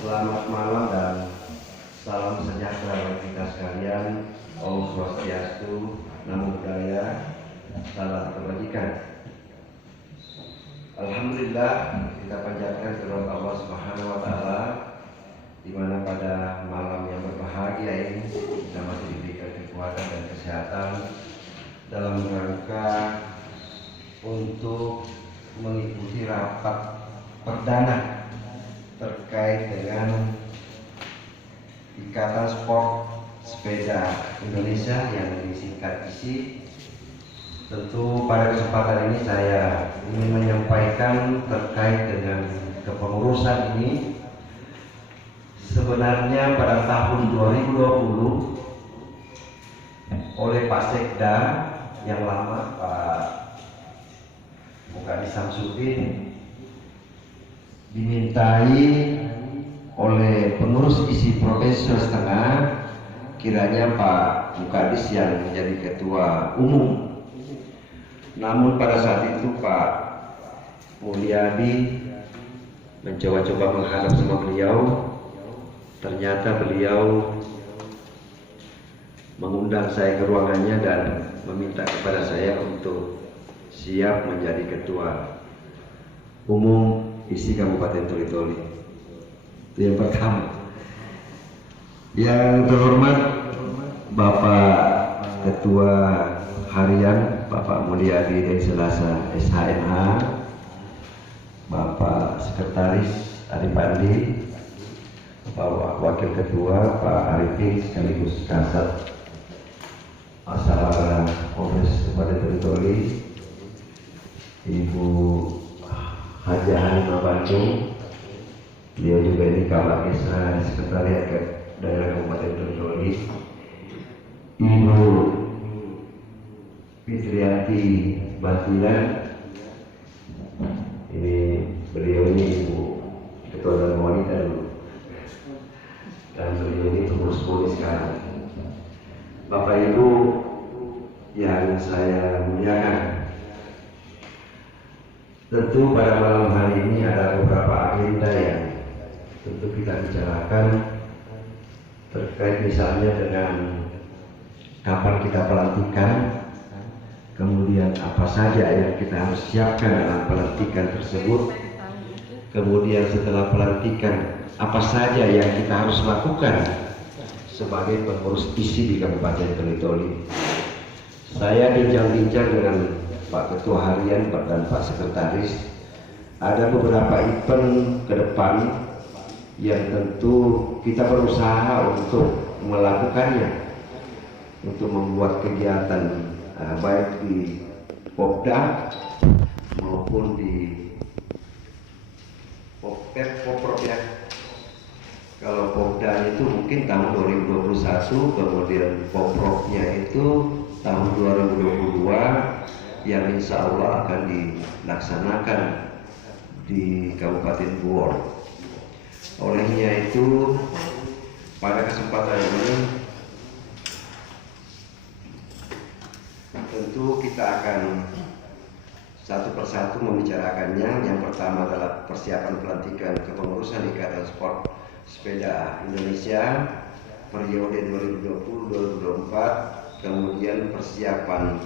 Selamat malam dan salam sejahtera bagi kita sekalian. Om Swastiastu, Namo Buddhaya, salam kebajikan. Alhamdulillah, kita panjatkan kepada Allah Subhanahu wa Ta'ala, di mana pada malam yang berbahagia ini kita masih diberikan kekuatan dan kesehatan dalam rangka untuk mengikuti rapat perdana terkait dengan Ikatan Sport Sepeda Indonesia yang disingkat ISI. Tentu pada kesempatan ini saya ingin menyampaikan terkait dengan kepengurusan ini. Sebenarnya pada tahun 2020 oleh Pak Sekda yang lama, Pak Mukadi Samsudin, dimintai oleh pengurus ISI Provinsi Sulawesi Tengah, kiranya Pak Mukadis yang menjadi ketua umum. Namun pada saat itu Pak Mulyadi mencoba-coba menghadap sama beliau. Ternyata beliau mengundang saya ke ruangannya dan meminta kepada saya untuk siap menjadi ketua umum ISI Kabupaten Toli-Toli. Itu yang pertama. Yang terhormat Bapak Ketua Harian Bapak Mulyadi dari Selasa SHMH, Bapak Sekretaris Adipandi, Bapak Wakil Ketua Pak Arifin sekaligus Kasat Asal Polres Kabupaten Toli-Toli, Ibu Haja Hanifah Bandung, beliau juga ini Kabak Desa Sekretariat Daerah Kabupaten Toli-Toli, Ibu Fitriati Batilan, ini beliau ini Ibu Ketua dan Wanita dulu, dan beliau ini pengurus polis sekarang. Bapak Ibu yang saya muliakan, tentu pada malam hari ini ada beberapa agenda yang tentu kita bicarakan terkait misalnya dengan kapan kita pelantikan, kemudian apa saja yang kita harus siapkan dalam pelantikan tersebut, kemudian setelah pelantikan apa saja yang kita harus lakukan sebagai pengurus ISI di Kabupaten Toli-Toli. Saya bincang-bincang dengan Pak Ketua Harian dan Pak Sekretaris, ada beberapa event ke depan yang tentu kita berusaha untuk melakukannya, untuk membuat kegiatan baik di Popda maupun di Poprov ya. Kalau Popda itu mungkin tahun 2021, kemudian Poprovnya itu tahun 2022 yang insya Allah akan dilaksanakan di Kabupaten Buor. Olehnya itu pada kesempatan ini tentu kita akan satu persatu membicarakannya. Yang pertama adalah persiapan pelantikan kepengurusan Ikatan Sport Sepeda Indonesia periode 2020-2024, kemudian persiapan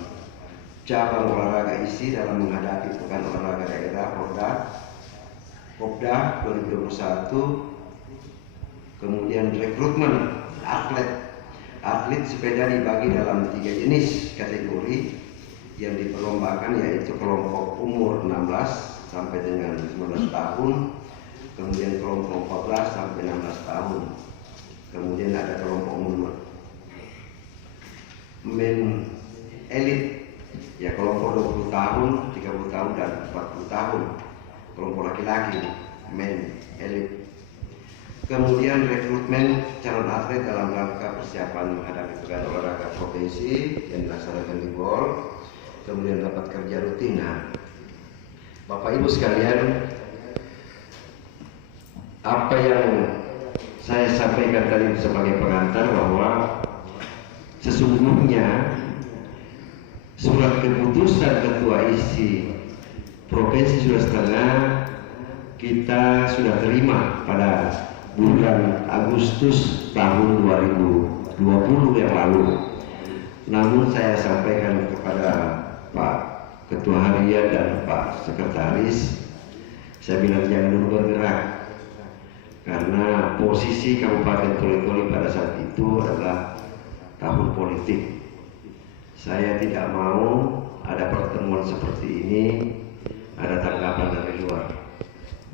cabang olahraga ISI dalam menghadapi Pekan Olahraga Daerah Popda 2021, kemudian rekrutmen atlet sepeda dibagi dalam 3 jenis kategori yang diperlombakan, yaitu kelompok umur 16 sampai dengan 19 tahun, kemudian kelompok 14 sampai 16 tahun, kemudian ada kelompok umur men elit ya, kelompok 20 tahun, 30 tahun dan 40 tahun, kelompok laki-laki men elit. Kemudian rekrutmen calon atlet dalam rangka persiapan menghadapi Pekan Olahraga Provinsi yang dilaksanakan di Bor, kemudian rapat kerja rutin. Nah, Bapak Ibu sekalian, apa yang saya sampaikan tadi sebagai pengantar bahwa sesungguhnya surat keputusan Ketua ISI Provinsi Sulawesi Tengah kita sudah terima pada bulan Agustus tahun 2020 yang lalu. Namun saya sampaikan kepada Pak Ketua Harian dan Pak Sekretaris, saya bilang jangan dulu bergerak, karena posisi Kabupaten Toli-Toli pada saat itu adalah tahun politik. Saya tidak mau ada pertemuan seperti ini, ada tanggapan dari luar.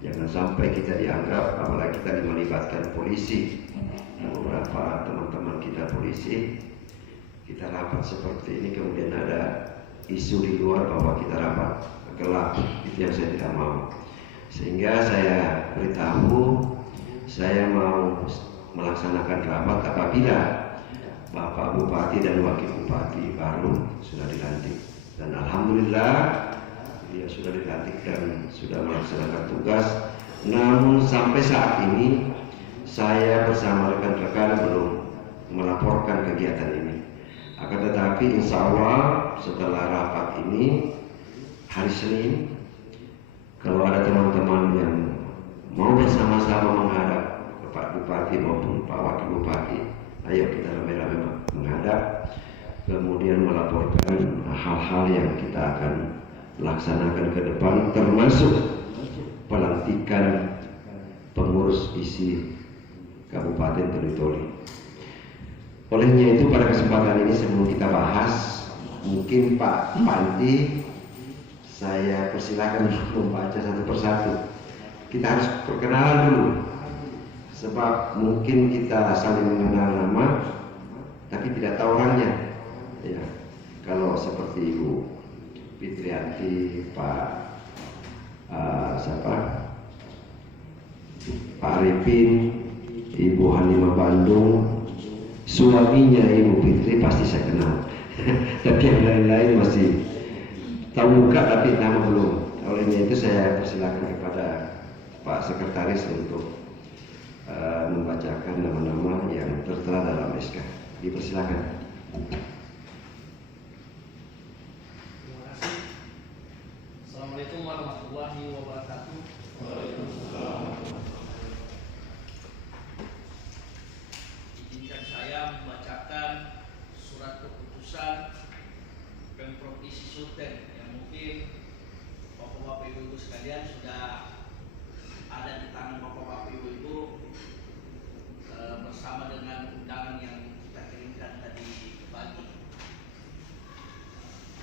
Jangan sampai kita dianggap, apalagi kita melibatkan polisi. Beberapa teman-teman kita polisi, kita rapat seperti ini kemudian ada isu di luar bahwa kita rapat gelap, itu yang saya tidak mau. Sehingga saya beritahu saya mau melaksanakan rapat apabila Bapak Bupati dan Wakil Bupati baru sudah dilantik, dan alhamdulillah dia sudah dilantik dan sudah melaksanakan tugas. Namun sampai saat ini saya bersama rekan-rekan belum melaporkan kegiatan ini. Akan tetapi insya Allah setelah rapat ini hari Senin, kalau ada teman-teman yang mau bersama-sama menghadap ke Pak Bupati maupun Pak Wakil Bupati, ayo kita rame-rame menghadap, kemudian melaporkan hal-hal yang kita akan laksanakan ke depan, termasuk pelantikan pengurus isi Kabupaten Toli-Toli. Olehnya itu pada kesempatan ini sebelum kita bahas, mungkin Pak Panti saya persilakan untuk membaca satu persatu. Kita harus perkenalan dulu, sebab mungkin kita saling mengenal nama tapi tidak tahu orangnya. Ya, kalau seperti Ibu Fitrianti, Pak Pak Arifin, Ibu Hanima Bandung, suaminya Ibu Fitri pasti saya kenal. Tapi yang lain-lain masih tahu muka tapi nama belum. Olehnya itu saya persilakan kepada Pak Sekretaris untuk membacakan nama-nama yang tertera dalam SK. Dipersilakan. Terima kasih. Assalamualaikum warahmatullahi wabarakatuh. Izinkan saya membacakan surat keputusan Pemprov Isi Sulteng yang mungkin Bapak-Bapak Ibu-Ibu sekalian sudah ada di tangan Bapak-Bapak Ibu-Ibu bersama dengan undangan yang kita kirimkan tadi pagi.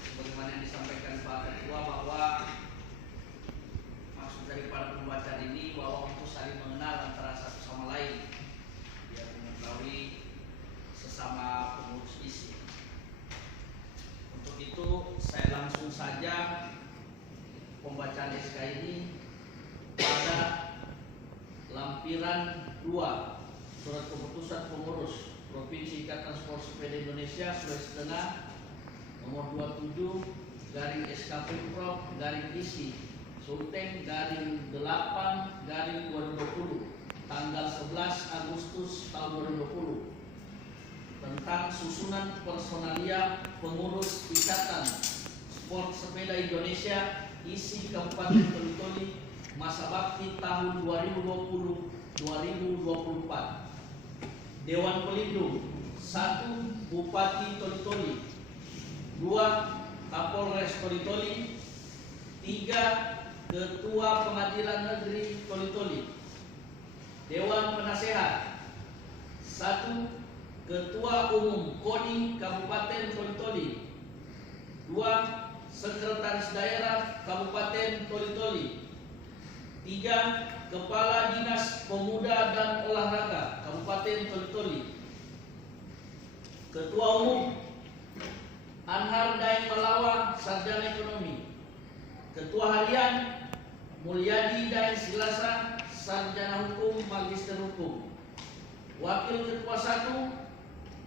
Sebagaimana yang disampaikan Pak Ketua bahwa maksud daripada pembacaan ini bahwa untuk saling mengenal antara satu sama lain, biar mengetahui sesama pengurus isi. Untuk itu saya langsung saja pembacaan SK ini pada lampiran 2 Surat Keputusan Pengurus Provinsi Ikatan Sport Sepeda Indonesia Sulawesi Tengah nomor 27/SK Pemprov /ISI Sulteng /8/2020 tanggal 11 Agustus tahun 2020 tentang susunan personalia pengurus Ikatan Sport Sepeda Indonesia isi Kabupaten Toli-Toli masa bakti tahun 2020-2024. Dewan Pelindung 1. Bupati Toli-Toli, 2. Kapolres Toli-Toli, 3. Ketua Pengadilan Negeri Toli-Toli. Dewan Penasehat 1. Ketua Umum KONI Kabupaten Toli-Toli, 2. Sekretaris Daerah Kabupaten Toli-Toli, 3. Kepala Dinas Pemuda dan Olahraga Kabupaten Toli-Toli. Ketua Umum Anhar Daeng Malawa, Sarjana Ekonomi. Ketua Harian Mulyadi Daeng Silasa, Sarjana Hukum, Magister Hukum. Wakil Ketua 1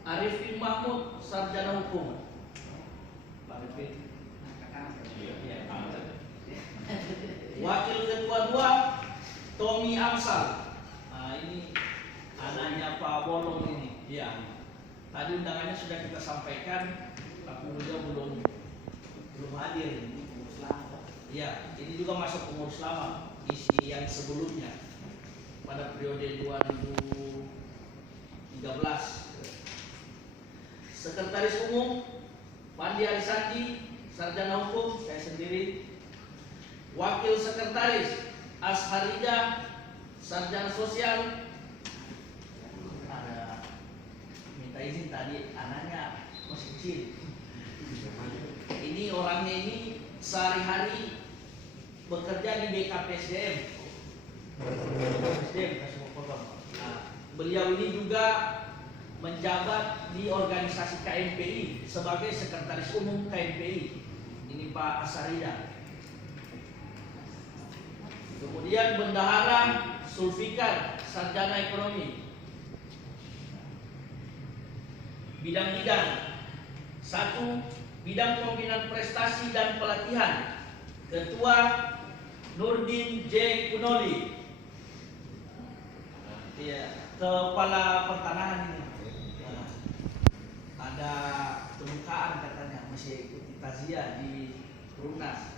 Arifin Mahmud, Sarjana Hukum. Pak Arifin. Wakil Ketua 2 Tommy Amsal. Nah, ini anaknya Pak Bolong ini. Ya. Tadi undangannya sudah kita sampaikan, tapi beliau belum hadir. Ya, ini juga masuk pengurus lama isi yang sebelumnya. pada periode 2013. Sekretaris Umum Pandi Alisandi, Sarjana Hukum, saya sendiri. Wakil Sekretaris Asharida, Sarjana Sosial. Ada minta izin tadi, anaknya masih kecil. Ini orangnya ini sehari-hari bekerja di BKPSDM. Beliau ini juga menjabat di organisasi KMPI sebagai Sekretaris Umum KMPI. Ini Pak Asharida. Kemudian Bendahara Sulfikar, Sarjana Ekonomi. Bidang-bidang: 1. Bidang Pembinaan Prestasi dan Pelatihan, Ketua Nurdin J. Kunoli. Kepala Pertanahan ini. Ada kelukaan katanya, masih ikuti takziah di Perumnas.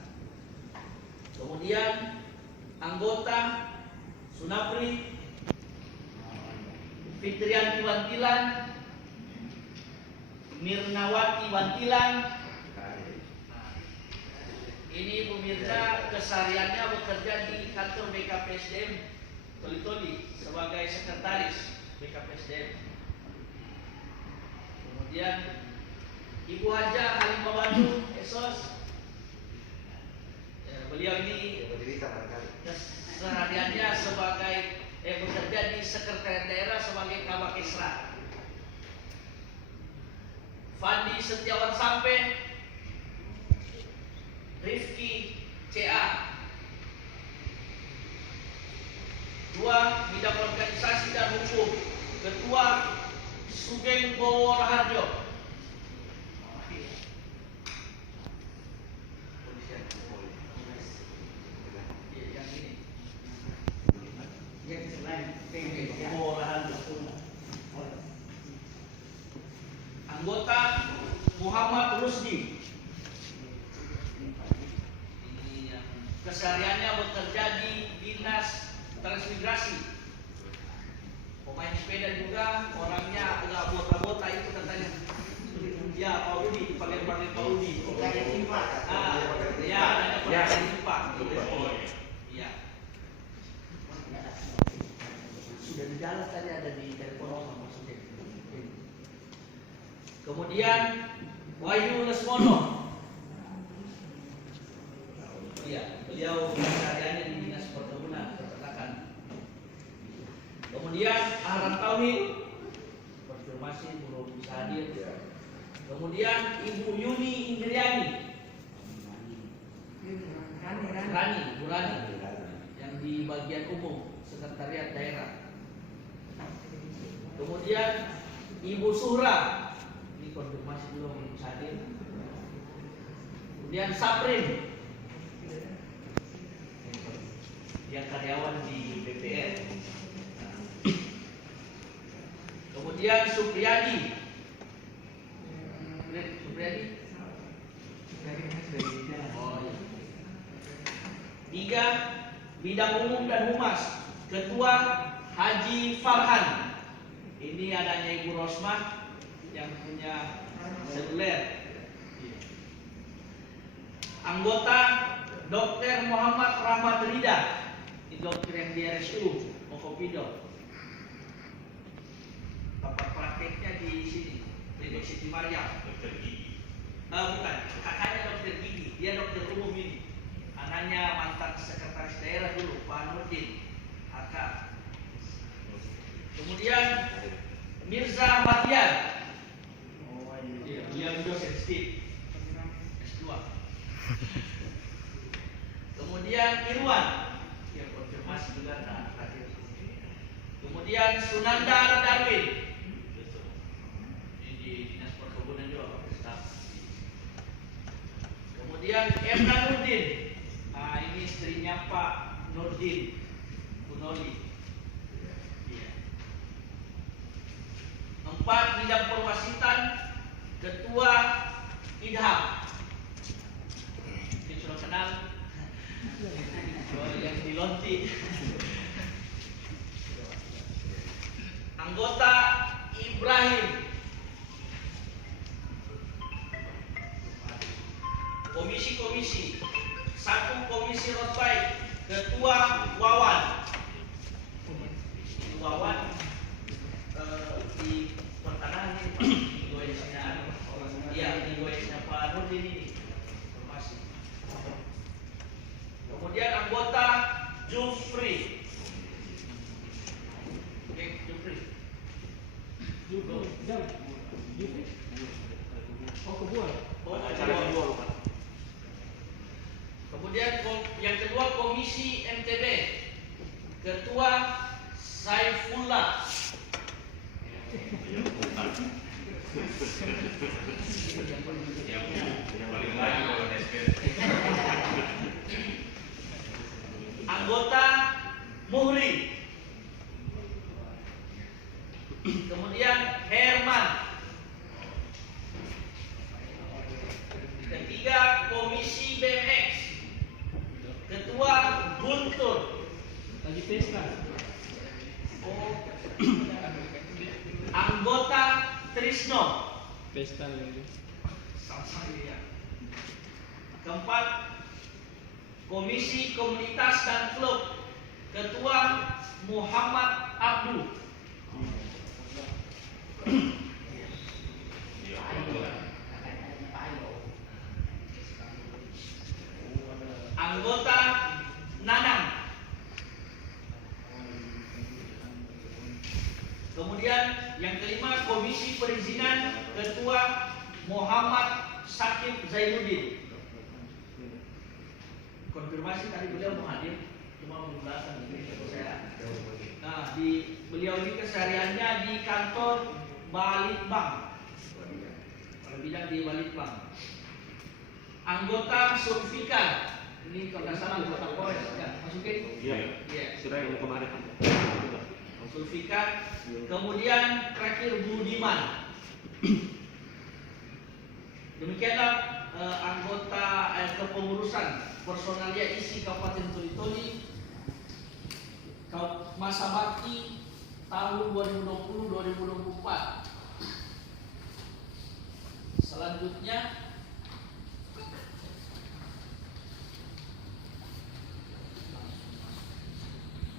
Kemudian anggota Sunapri Fitrianti Wantilan, Mirnawati Wantilan. Ini pemirsa kesehariannya bekerja di kantor BKPSDM Toli-Toli sebagai sekretaris BKPSDM. Kemudian Ibu Haja Halimah Bandung, Esos. Beliau ini kesehariannya sebagai bekerja di Sekretariat Daerah sebagai Kabakesra. Fandi Setiawan Sampe, Rifki CA. 2. Bidang Organisasi dan Hukum, Ketua Sugeng Bowo Raharjo. Anggota Muhammad Rusdi. Ini yang kesehariannya bekerja di Dinas Transmigrasi. Pemain sepeda juga, orangnya agak bota-bota itu katanya. Ya, Pak Udi, dipanggil-panggil Pak Udi. Kayak timpak. Ya, ada pemain timpak. Iya. Sudah di jalan tadi, ada di telepon sama Sudet. Kemudian Wahyu Lesmono. Iya, beliau kesehariannya di Dinas Perkebunan, Peternakan. Kemudian Ahram Tauhid, konfirmasi belum bisa hadir. Kemudian Ibu Yuni Indriani, Bu Rani, yang di bagian umum Sekretariat Daerah. Kemudian Ibu Suhra, ini konfirmasi belum bisa hadir. Kemudian Saprin, dia karyawan di BPR. Kemudian Supriyadi. Oh, iya. 3. Bidang Umum dan Humas, Ketua Haji Farhan. Ini adanya Ibu Rosmah yang punya seluler. Anggota Dr. Muhammad Rahmat Rida, ini dokter yang di RSU Mokopido. Tempat prakteknya di sini, Klinik Siti Maryam. Dokter gigi. Bukan, kakaknya dokter gigi, dia dokter umum ini. Anaknya mantan sekretaris daerah dulu, Pak Nurdin, AK. Kemudian Mirza Batiar. Oh iya, dia dosen STIP S2. Kemudian Irwan, yang konfirmasi juga terakhir. Kemudian Sunandar Darwin, ini di Dinas Perkebunan juga Pak Staf. Kemudian Emna Nurdin, nah ini istrinya Pak Nurdin Kunoli. 4. Bidang Perwasitan, Ketua Idham. Ini sudah kenal yang di Lonti. Anggota Ibrahim. Komisi-komisi. 1 Komisi Road Bike, Ketua Wawan. Wawan di pertanahan ini goesnya, iya di goesnya Pak Nurdin ini informasi. Kemudian anggota Jufri. Oke, Jufri. Jufri. Oh, kebuan. Oh, acara kedua lupa. Kemudian yang kedua Komisi MTB, Ketua Saifullah. Anggota Muhri. Kemudian Herman. Ketiga Komisi BMX, Ketua Guntur. Lagi pesta. Oh. Anggota Trisno. Pesta lagi. Sama-sama ya. Keempat Komisi Komunitas dan Klub, Ketua Muhammad Abdul. Anggota Nanang. Kemudian yang kelima Komisi Perizinan, Ketua Muhammad Sakib Zainuddin. Konfirmasi tadi beliau mau hadir, cuma belum datang ini saya. Nah, beliau ini kesehariannya di kantor Balitbang. Bidang di Balitbang. Anggota Sulfikar. Ini kalau nggak salah anggota Polres ya, masukin? Iya. Iya. Sudah yang kemarin. Sulfikar. Kemudian terakhir Budiman. Demikianlah anggota kepengurusan personalia isi Kabupaten Toli-Toli masa bakti tahun 2020-2024. Selanjutnya